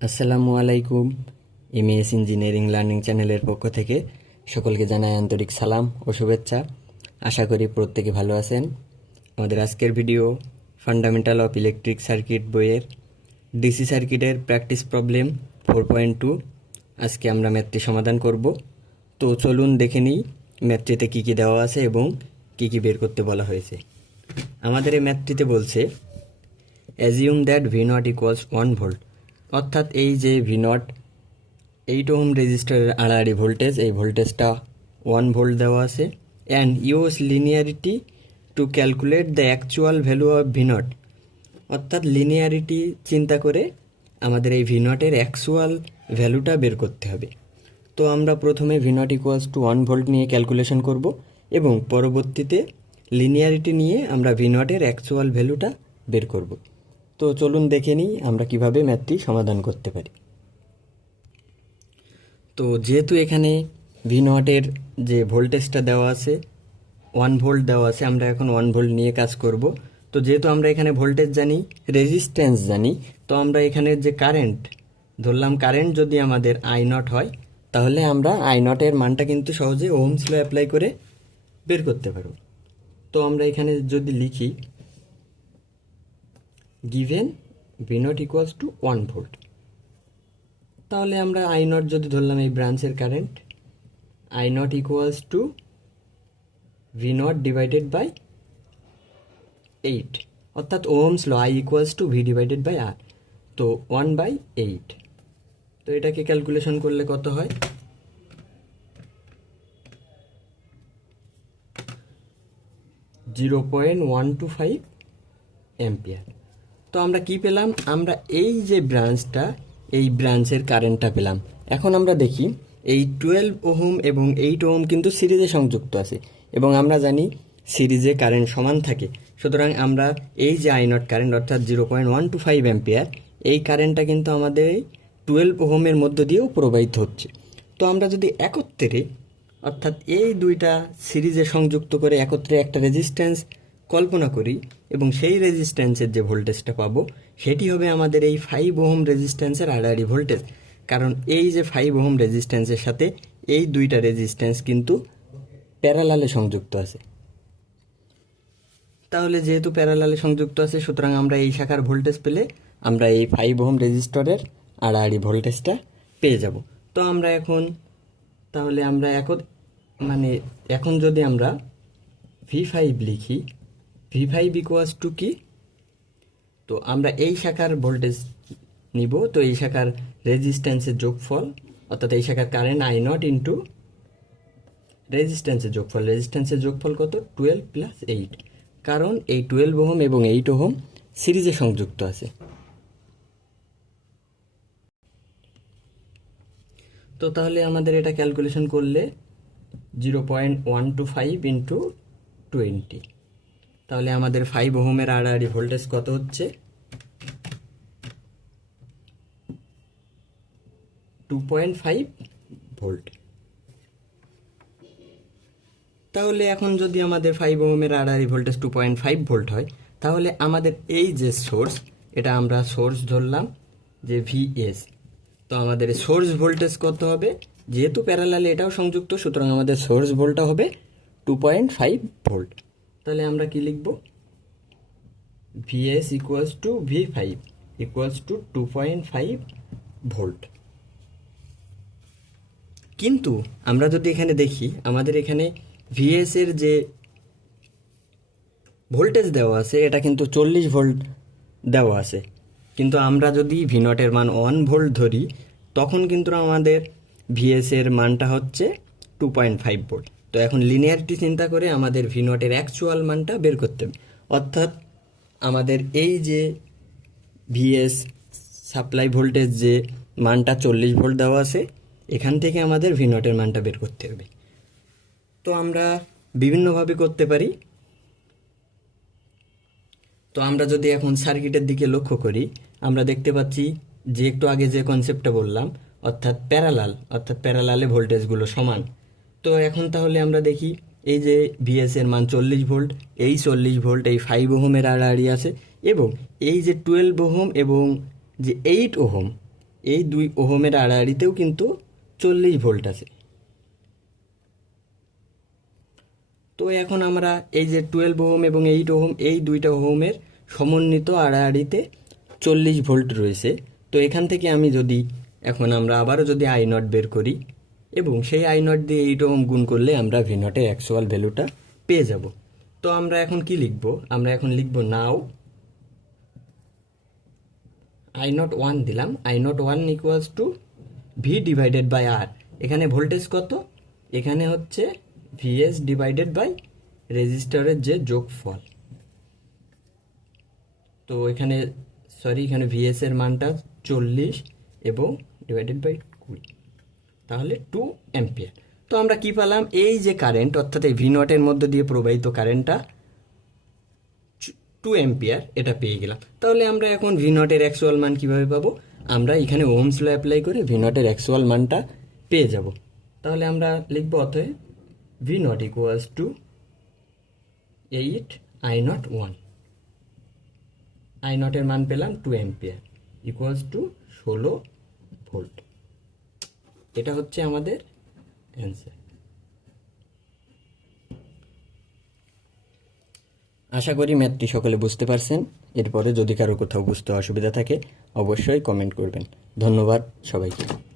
আসসালামু আলাইকুম MS engineering learning চ্যানেলের পক্ষ থেকে সকলকে জানাই আন্তরিক সালাম ও শুভেচ্ছা। আশা করি প্রত্যেকে ভালো আছেন। আমাদের আজকের video fundamental of electric circuit বইয়ের ডিসি সার্কিটের practice problem four point two আজকে আমরা ম্যাথটি সমাধান করব। তো চলুন দেখে নিই ম্যাথটিতে কী কী দেওয়া আছে এবং কী কী বের করতে বলা হয়েছে। আমাদের এই ম্যাথটিতে বলছে assume that V not equals one volt অর্থাৎ এই যে ভি নট এইট ওহম রেজিস্টারের আড়াআড়ি ভোল্টেজ এই ভোল্টেজটা ওয়ান ভোল্ট দেওয়া আছে and use linearity to calculate the actual value of V not অর্থাৎ লিনিয়ারিটি চিন্তা করে আমাদের এই ভি নটের অ্যাকচুয়াল ভ্যালুটা বের করতে হবে। তো আমরা প্রথমে V not equals to one volt নিয়ে ক্যালকুলেশন করব, এবং পরবর্তীতে লিনিয়ারিটি নিয়ে আমরা ভি নটের অ্যাকচুয়াল ভ্যালুটা বের করব। তো চলুন দেখে নিই আমরা কীভাবে ম্যাথটি সমাধান করতে পারি। তো যেহেতু এখানে ভি নটের যে ভোল্টেজটা দেওয়া আছে ওয়ান ভোল্ট দেওয়া আছে, আমরা এখন ওয়ান ভোল্ট নিয়ে কাজ করব। তো যেহেতু আমরা এখানে ভোল্টেজ জানি রেজিস্ট্যান্স জানি, তো আমরা এখানে যে কারেন্ট ধরলাম কারেন্ট যদি আমাদের আই নট হয়, তাহলে আমরা আই নটের মানটা কিন্তু সহজে ওহমস ল অ্যাপ্লাই করে বের করতে পারব। তো আমরা এখানে যদি লিখি given V not equals to one volt তাহলে আমরা আই নট যদি ধরলাম এই ব্রাঞ্চের current I not equals to V not divided by eight অর্থাৎ ohm's law I equals to V divided by R তো ওয়ান বাই এইট তো এটাকে ক্যালকুলেশন করলে কত হয়? Zero point one two five ampere তো আমরা কি পেলাম? আমরা এই যে ব্রাঞ্চটা, এই ব্রাঞ্চের কারেন্টটা পেলাম। এখন আমরা দেখি, এই টুয়েলভ ওহম এবং এইট ওহম কিন্তু সিরিজে সংযুক্ত আছে এবং আমরা জানি সিরিজে কারেন্ট সমান থাকে। সুতরাং আমরা এই যে আই নট কারেন্ট অর্থাৎ zero point one two five ampere এই কারেন্টটা কিন্তু আমাদের টুয়েলভ ওহমের মধ্য দিয়েও প্রবাহিত হচ্ছে। তো আমরা যদি একত্রে, অর্থাৎ এই দুইটা সিরিজে সংযুক্ত করে একত্রে একটা রেজিস্ট্যান্স কল্পনা করি এবং সেই রেজিস্ট্যান্সের যে ভোল্টেজটা পাবো, সেটি হবে আমাদের এই ফাইভ ওহম রেজিস্ট্যান্সের আড়াআড়ি ভোল্টেজ কারণ এই যে ফাইভ ওহম রেজিস্ট্যান্সের সাথে এই দুইটা রেজিস্ট্যান্স কিন্তু প্যারালালে সংযুক্ত আছে। তাহলে যেহেতু প্যারালালে সংযুক্ত আছে, সুতরাং আমরা এই শাখার ভোল্টেজ পেলে আমরা এই ফাইভ ওহম রেজিস্টরের আড়াআড়ি ভোল্টেজটা পেয়ে যাব। তো আমরা এখন, তাহলে আমরা এখন মানে এখন যদি আমরা ভি ফাইভ লিখি ভি ফাইভ ইকুয়ালস টু কি তো আমরা এই শাখার ভোল্টেজ নিব। তো এই শাখার রেজিস্ট্যান্সের যোগফল, অর্থাৎ এই শাখার কারেন্ট আই নট ইন্টু রেজিস্ট্যান্সের যোগফল। রেজিস্ট্যান্সের যোগফল কত? টুয়েলভ প্লাস এইট কারণ এই টুয়েলভ ওহম এবং এইট ওহম সিরিজে সংযুক্ত আছে। তো তাহলে আমাদের এটা ক্যালকুলেশন করলে zero point one two five into twenty তাহলে আমাদের ফাইভ ওহমের আড়াআড়ি ভোল্টেজ কত হচ্ছে? টু পয়েন্ট ফাইভ ভোল্ট তাহলে এখন যদি আমাদের ফাইভ ওহমের আড়াআড়ি voltage two point five volt হয়, তাহলে আমাদের এই যে সোর্স এটা আমরা সোর্স ধরলাম যে ভিএস তো আমাদের সোর্স ভোল্টেজ কত হবে? যেহেতু প্যারালালে এটাও সংযুক্ত, সুতরাং আমাদের সোর্স ভোল্টটা হবে টু পয়েন্ট ফাইভ ভোল্ট তাহলে আমরা কি লিখব? VS equals to V five equals to two point five volt কিন্তু আমরা যদি এখানে দেখি, আমাদের এখানে ভিএস এর যে ভোল্টেজ দেওয়া আছে, এটা কিন্তু চল্লিশ ভোল্ট দেওয়া আছে। কিন্তু আমরা যদি ভি নটের মান ওয়ান ভোল্ট ধরি, তখন কিন্তু আমাদের ভিএস এর মানটা হচ্ছে টু পয়েন্ট ফাইভ ভোল্ট তো এখন লিনিয়ারিটি চিন্তা করে আমাদের ভি নটের অ্যাকচুয়াল মানটা বের করতে হবে। অর্থাৎ আমাদের এই যে ভিএস সাপ্লাই ভোল্টেজ যে মানটা চল্লিশ ভোল্ট দেওয়া আছে, এখান থেকে আমাদের ভি নটের মানটা বের করতে হবে। তো আমরা বিভিন্নভাবে করতে পারি। তো আমরা যদি এখন সার্কিটের দিকে লক্ষ্য করি, আমরা দেখতে পাচ্ছি যে একটু আগে যে কনসেপ্টটা বললাম, অর্থাৎ প্যারালাল অর্থাৎ প্যারালালে ভোল্টেজগুলো সমান। তো এখন তাহলে আমরা দেখি, এই যে ভিএস এর মান চল্লিশ ভোল্ট, এই চল্লিশ ভোল্ট, এই ফাইভ ওহমের আড়াআড়ি আছে এবং এই যে টুয়েলভ ওহম এবং যে এইট ওহম, এই দুই ওহমের আড়াআড়িতেও কিন্তু চল্লিশ ভোল্ট আছে। তো এখন আমরা এই যে টুয়েলভ ওহম এবং এইট ওহম, এই দুইটা ওহমের সমন্বিত আড়াআড়িতে চল্লিশ ভোল্ট রয়েছে। তো এখান থেকে আমি যদি, এখন আমরা আবারও যদি আই নট বের করি এবং সেই আই নট দিয়ে এইরকম গুণ করলে আমরা ভি নটের অ্যাকচুয়াল ভ্যালুটা পেয়ে যাব। তো আমরা এখন কি লিখব? আমরা এখন লিখব নাও আই নট ওয়ান দিলাম। I not one equals to V divided by R এখানে ভোল্টেজ কত? এখানে হচ্ছে ভিএস ডিভাইডেড বাই রেজিস্টারের যে যোগফল। তো এখানে সরি এখানে ভিএস এর মানটা চল্লিশ এবং ডিভাইডেড বাই কুড়ি। তাহলে টু অ্যাম্পিয়ার তো আমরা কি পেলাম? এই যে কারেন্ট অর্থাৎ এই ভি নটের মধ্যে দিয়ে প্রবাহিত কারেন্টটা টু অ্যাম্পিয়ার এটা পেয়ে গেলাম। তাহলে আমরা এখন ভি নটের অ্যাকচুয়াল মান কীভাবে পাবো? আমরা এখানে ওমস ল অ্যাপ্লাই করে ভি নটের অ্যাকচুয়াল মানটা পেয়ে যাব। তাহলে আমরা লিখব অতএব V not equals to eight I not one I নটের মান পেলাম টু অ্যাম্পিয়ার ইকুয়ালস টু ষোলো ভোল্ট এটা হচ্ছে আমাদের অ্যান্সার আশা করি ম্যাথটি সকলে বুঝতে পারছেন। এরপরে যদি কারও কোথাও বুঝতে অসুবিধা থাকে, অবশ্যই কমেন্ট করবেন। ধন্যবাদ সবাইকে।